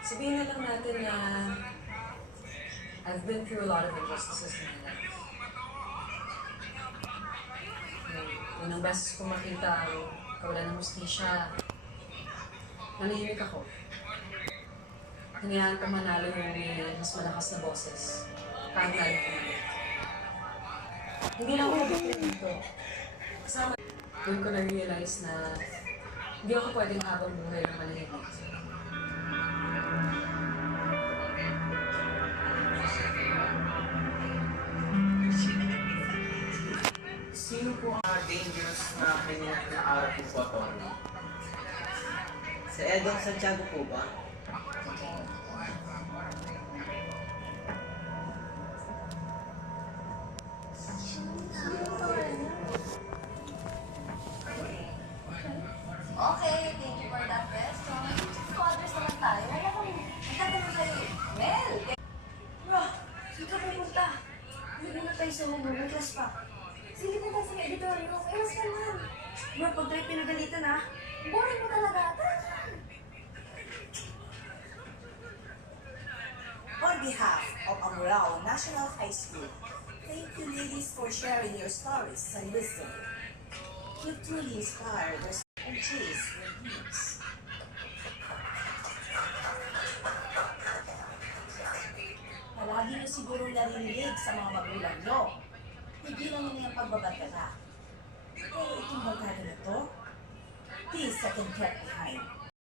Sabihin na lang natin na I've been through a lot of injustices in my life. Unang beses ko makita ang kawalan ng hustisya, nanahimik ako. Hinayaan ko manalo yung mas malakas na boses. Kahit lalo pumalit. Hindi lang ako dito. Kasama, doon ko na-realize na hindi ako pwedeng habang buhay ng manahimik. Sino po ang dangerous na kanya na araw po po, Tony? Si Edong Santiago po ba? Okay, thank you for that question. Fathers naman tayo. Wala kang nagtatanong sa'yo. Mel! Bro, saan ka pumunta? Hindi na tayo sa home, may class pa. Sige na tayo sa editoryo. Ewas ka naman. Bro, pag tayo pinagalitan ha, boring mo talaga. Tara! On behalf of Amurao National High School, thank you ladies for sharing your stories and wisdom. You truly inspire us and chase your dreams. Palagi niyo siguro narinig sa mga magulang niyo. Tigilan niyo na yung pagbabagana. Pero itong bagay na to, please second get behind.